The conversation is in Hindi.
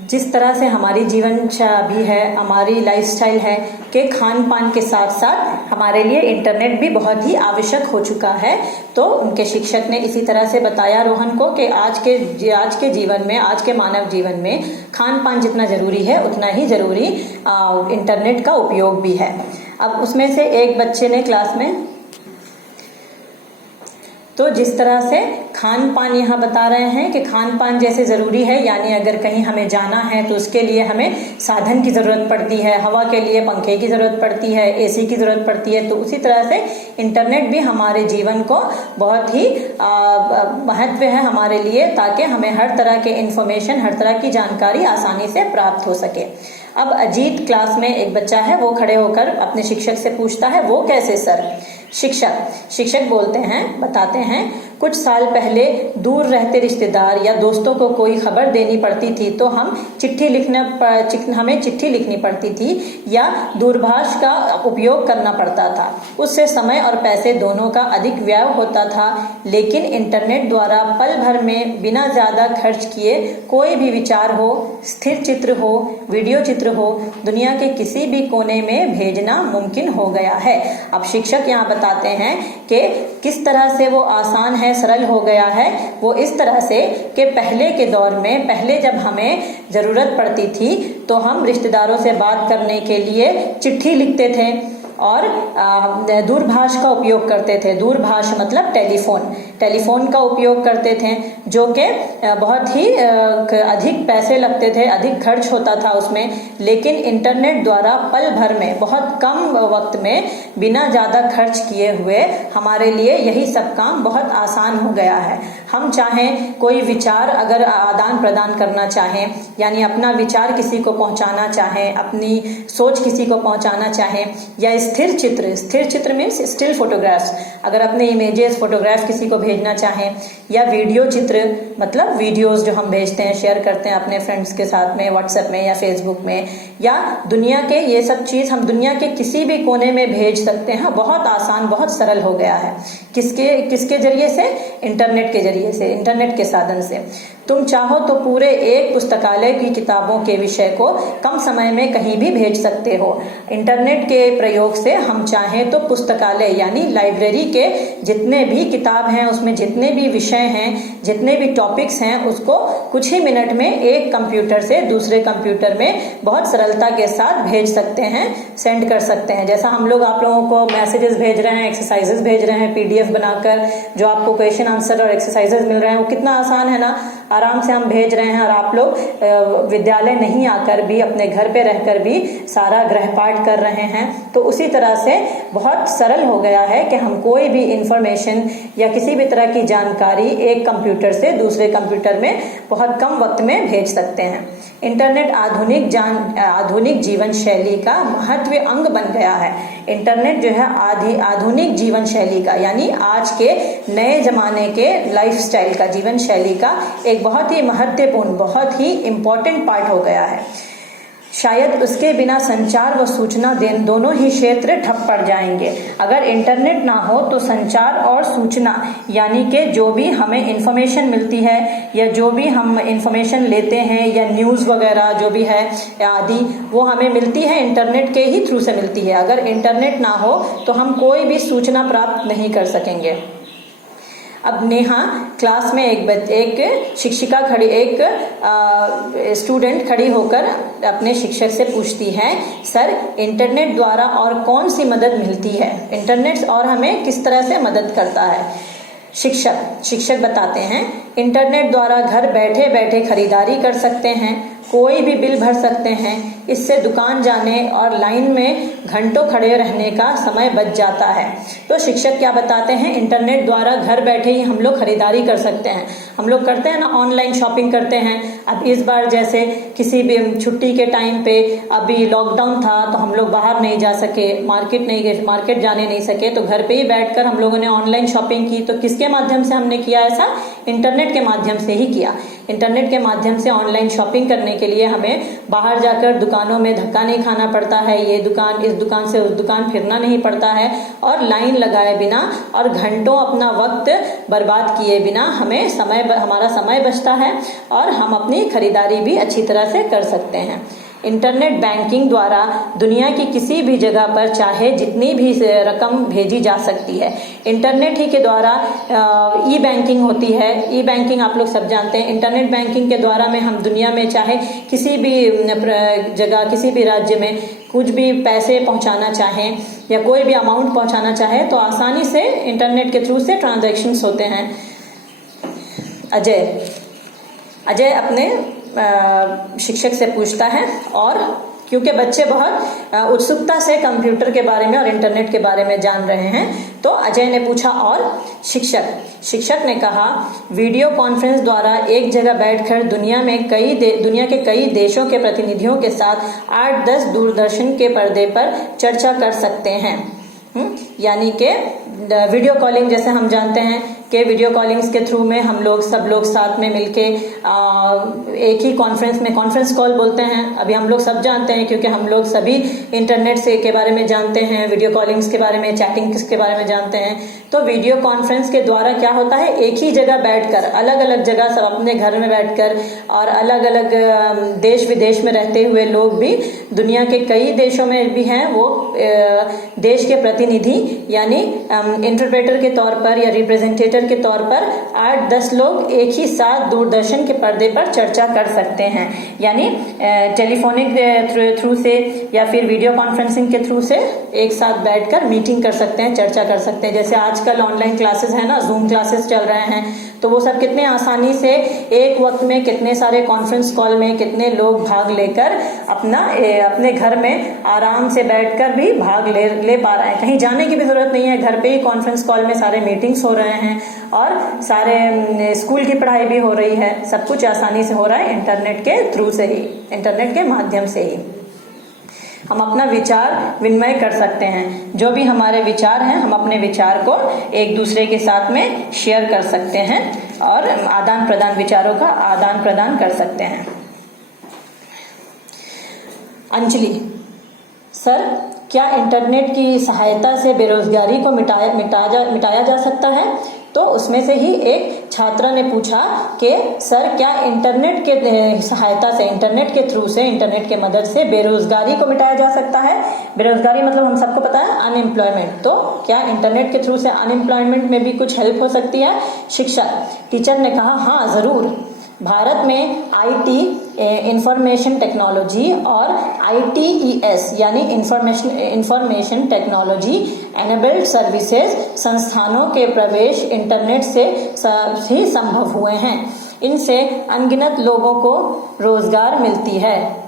जिस तरह से हमारी जीवन भी है, हमारी लाइफस्टाइल है कि खान पान के साथ साथ हमारे लिए इंटरनेट भी बहुत ही आवश्यक हो चुका है। तो उनके शिक्षक ने इसी तरह से बताया रोहन को कि आज के जीवन में, आज के मानव जीवन में खान पान जितना जरूरी है उतना ही जरूरी इंटरनेट का उपयोग भी है। अब उसमें से एक बच्चे ने क्लास में तो जिस तरह से खान पान यहाँ बता रहे हैं कि खान पान जैसे ज़रूरी है, यानी अगर कहीं हमें जाना है तो उसके लिए हमें साधन की ज़रूरत पड़ती है, हवा के लिए पंखे की ज़रूरत पड़ती है, एसी की ज़रूरत पड़ती है, तो उसी तरह से इंटरनेट भी हमारे जीवन को बहुत ही महत्व है हमारे लिए, ताकि हमें हर तरह के इंफॉर्मेशन, हर तरह की जानकारी आसानी से प्राप्त हो सके। अब अजीत क्लास में एक बच्चा है, वो खड़े होकर अपने शिक्षक से पूछता है, वो कैसे सर? शिक्षक बोलते हैं, बताते हैं, कुछ साल पहले दूर रहते रिश्तेदार या दोस्तों को कोई खबर देनी पड़ती थी तो हमें चिट्ठी लिखनी पड़ती थी या दूरभाष का उपयोग करना पड़ता था। उससे समय और पैसे दोनों का अधिक व्यय होता था, लेकिन इंटरनेट द्वारा पल भर में बिना ज्यादा खर्च किए कोई भी विचार हो, स्थिर चित्र हो, वीडियो चित्र हो, दुनिया के किसी भी कोने में भेजना मुमकिन हो गया है। अब शिक्षक यहाँ बताते हैं कि किस तरह से वो आसान है, सरल हो गया है। वो इस तरह से कि पहले के दौर में, पहले जब हमें जरूरत पड़ती थी तो हम रिश्तेदारों से बात करने के लिए चिट्ठी लिखते थे और दूरभाष का उपयोग करते थे। दूरभाष मतलब टेलीफोन का उपयोग करते थे, जो कि बहुत ही अधिक पैसे लगते थे, अधिक खर्च होता था उसमें। लेकिन इंटरनेट द्वारा पल भर में, बहुत कम वक्त में, बिना ज्यादा खर्च किए हुए हमारे लिए यही सब काम बहुत आसान हो गया है। हम चाहें कोई विचार अगर आदान प्रदान करना चाहें, यानी अपना विचार किसी को पहुंचाना चाहें, अपनी सोच किसी को पहुंचाना चाहें, या स्थिर चित्र में स्टिल फोटोग्राफ्स, अगर अपने इमेजेस, फोटोग्राफ किसी को भेजना चाहें, या वीडियो चित्र मतलब वीडियोस जो हम भेजते हैं, शेयर करते हैं अपने फ्रेंड्स के साथ में व्हाट्सएप में या फेसबुक में, या दुनिया के ये सब चीज हम दुनिया के किसी भी कोने में भेज सकते हैं। बहुत आसान, बहुत सरल हो गया है। किसके जरिए से? इंटरनेट के जरिए से, इंटरनेट के साधन से। तुम चाहो तो पूरे एक पुस्तकालय की किताबों के विषय को कम समय में कहीं भी भेज सकते हो। इंटरनेट के प्रयोग से हम चाहें तो पुस्तकालय यानी लाइब्रेरी के जितने भी किताब हैं, उसमें जितने भी विषय हैं, जितने भी टॉपिक्स हैं, उसको कुछ ही मिनट में एक कंप्यूटर से दूसरे कंप्यूटर में बहुत सरलता के साथ भेज सकते हैं, सेंड कर सकते हैं। जैसा हम लोग आप लोगों को मैसेजेस भेज रहे हैं, एक्सरसाइजेस भेज रहे हैं पीडीएफ बनाकर, जो आपको क्वेश्चन आंसर और एक्सरसाइजेस मिल रहे हैं, वो कितना आसान है ना, आराम से हम भेज रहे हैं। और आप लोग विद्यालय नहीं आकर भी, अपने घर पे रहकर भी सारा गृहपाठ कर रहे हैं। तो उसी तरह से बहुत सरल हो गया है कि हम कोई भी इंफॉर्मेशन या किसी भी तरह की जानकारी एक कंप्यूटर से दूसरे कंप्यूटर में बहुत कम वक्त में भेज सकते हैं। इंटरनेट आधुनिक जीवन शैली का महत्वपूर्ण अंग बन गया है। इंटरनेट जो है आधुनिक जीवन शैली का, यानी आज के नए जमाने के लाइफस्टाइल का, जीवन शैली का एक बहुत ही महत्वपूर्ण, बहुत ही इम्पोर्टेंट पार्ट हो गया है। शायद उसके बिना संचार व सूचना दोनों ही क्षेत्र ठप पड़ जाएंगे। अगर इंटरनेट ना हो तो संचार और सूचना, यानी कि जो भी हमें इंफॉर्मेशन मिलती है या जो भी हम इंफॉर्मेशन लेते हैं या न्यूज़ वगैरह जो भी है आदि, वो हमें मिलती है इंटरनेट के ही थ्रू से मिलती है। अगर इंटरनेट ना हो तो हम कोई भी सूचना प्राप्त नहीं कर सकेंगे। अब नेहा क्लास में एक शिक्षिका खड़ी, एक स्टूडेंट खड़ी होकर अपने शिक्षक से पूछती है, सर इंटरनेट द्वारा और कौन सी मदद मिलती है? इंटरनेट और हमें किस तरह से मदद करता है? शिक्षक बताते हैं, इंटरनेट द्वारा घर बैठे बैठे खरीदारी कर सकते हैं, कोई भी बिल भर सकते हैं। इससे दुकान जाने और लाइन में घंटों खड़े रहने का समय बच जाता है। तो शिक्षक क्या बताते हैं, इंटरनेट द्वारा घर बैठे ही हम लोग खरीदारी कर सकते हैं। हम लोग करते हैं ना, ऑनलाइन शॉपिंग करते हैं। अब इस बार जैसे किसी भी छुट्टी के टाइम पे, अभी लॉकडाउन था तो हम लोग बाहर नहीं जा सके, मार्केट जाने नहीं सके, तो घर पे ही बैठकर हम लोगों ने ऑनलाइन शॉपिंग की। तो किसके माध्यम से हमने किया ऐसा? इंटरनेट के माध्यम से ही किया। इंटरनेट के माध्यम से ऑनलाइन शॉपिंग करने के लिए हमें बाहर जाकर दुकानों में धक्का नहीं खाना पड़ता है, ये दुकान इस दुकान से उस दुकान फिरना नहीं पड़ता है और लाइन लगाए बिना और घंटों अपना वक्त बर्बाद किए बिना हमारा समय बचता है और हम अपनी खरीदारी भी अच्छी तरह से कर सकते हैं। इंटरनेट बैंकिंग द्वारा दुनिया की किसी भी जगह पर चाहे जितनी भी रकम भेजी जा सकती है। इंटरनेट ही के द्वारा ई बैंकिंग होती है। ई बैंकिंग आप लोग सब जानते हैं। इंटरनेट बैंकिंग के द्वारा में हम दुनिया में चाहे किसी भी जगह किसी भी राज्य में कुछ भी पैसे पहुंचाना चाहें या कोई भी अमाउंट पहुंचाना चाहे तो आसानी से इंटरनेट के थ्रू से ट्रांजैक्शंस होते हैं। अजय अपने शिक्षक से पूछता है और क्योंकि बच्चे बहुत उत्सुकता से कंप्यूटर के बारे में और इंटरनेट के बारे में जान रहे हैं तो अजय ने पूछा और शिक्षक ने कहा वीडियो कॉन्फ्रेंस द्वारा एक जगह बैठकर दुनिया के कई देशों के प्रतिनिधियों के साथ 8-10 दूरदर्शन के पर्दे पर चर्चा कर सकते हैं। यानी कि वीडियो कॉलिंग, जैसे हम जानते हैं कि वीडियो कॉलिंग्स के थ्रू में हम लोग सब लोग साथ में मिलके एक ही कॉन्फ्रेंस में, कॉन्फ्रेंस कॉल बोलते हैं, अभी हम लोग सब जानते हैं क्योंकि हम लोग सभी इंटरनेट से के बारे में जानते हैं, वीडियो कॉलिंग्स के बारे में, चैटिंग के बारे में जानते हैं। तो वीडियो कॉन्फ्रेंस के द्वारा क्या होता है, एक ही जगह बैठकर, अलग अलग जगह सब अपने घर में बैठकर और अलग अलग देश विदेश में रहते हुए लोग भी, दुनिया के कई देशों में भी हैं वो देश के प्रतिनिधि यानी इंटरप्रेटर के तौर पर या रिप्रेजेंटेटर के तौर पर 8-10 लोग एक ही साथ दूरदर्शन के पर्दे पर चर्चा कर सकते हैं। यानी टेलीफोनिक थ्रू से या फिर वीडियो कॉन्फ्रेंसिंग के थ्रू से एक साथ बैठकर मीटिंग कर सकते हैं, चर्चा कर सकते हैं। जैसे आजकल ऑनलाइन क्लासेस है ना, जूम क्लासेस चल रहे हैं, तो वो सब कितने आसानी से एक वक्त में कितने सारे कॉन्फ्रेंस कॉल में कितने लोग भाग लेकर अपने घर में आराम से बैठकर भी भाग ले पा रहे हैं। कहीं जाने की भी जरूरत नहीं है, घर पे ही कॉन्फ्रेंस कॉल में सारे मीटिंग्स हो रहे हैं और सारे स्कूल की पढ़ाई भी हो रही है। सब कुछ आसानी से हो रहा है इंटरनेट के थ्रू से ही, इंटरनेट के माध्यम से ही हम अपना विचार विनिमय कर सकते हैं। जो भी हमारे विचार हैं हम अपने विचार को एक दूसरे के साथ में शेयर कर सकते हैं और आदान प्रदान, विचारों का आदान प्रदान कर सकते हैं। अंजलि, सर क्या इंटरनेट की सहायता से बेरोजगारी को मिटाया जा सकता है? तो उसमें से ही एक छात्रा ने पूछा कि सर क्या इंटरनेट के सहायता से, इंटरनेट के थ्रू से, इंटरनेट के मदद से बेरोजगारी को मिटाया जा सकता है? बेरोजगारी मतलब हम सबको पता है अनएम्प्लॉयमेंट, तो क्या इंटरनेट के थ्रू से अनएम्प्लॉयमेंट में भी कुछ हेल्प हो सकती है? टीचर ने कहा हाँ जरूर। भारत में IT इंफॉर्मेशन टेक्नोलॉजी और ITES यानी इंफॉर्मेशन टेक्नोलॉजी एनेबल्ड सर्विसेज संस्थानों के प्रवेश इंटरनेट से ही संभव हुए हैं। इनसे अनगिनत लोगों को रोजगार मिलती है।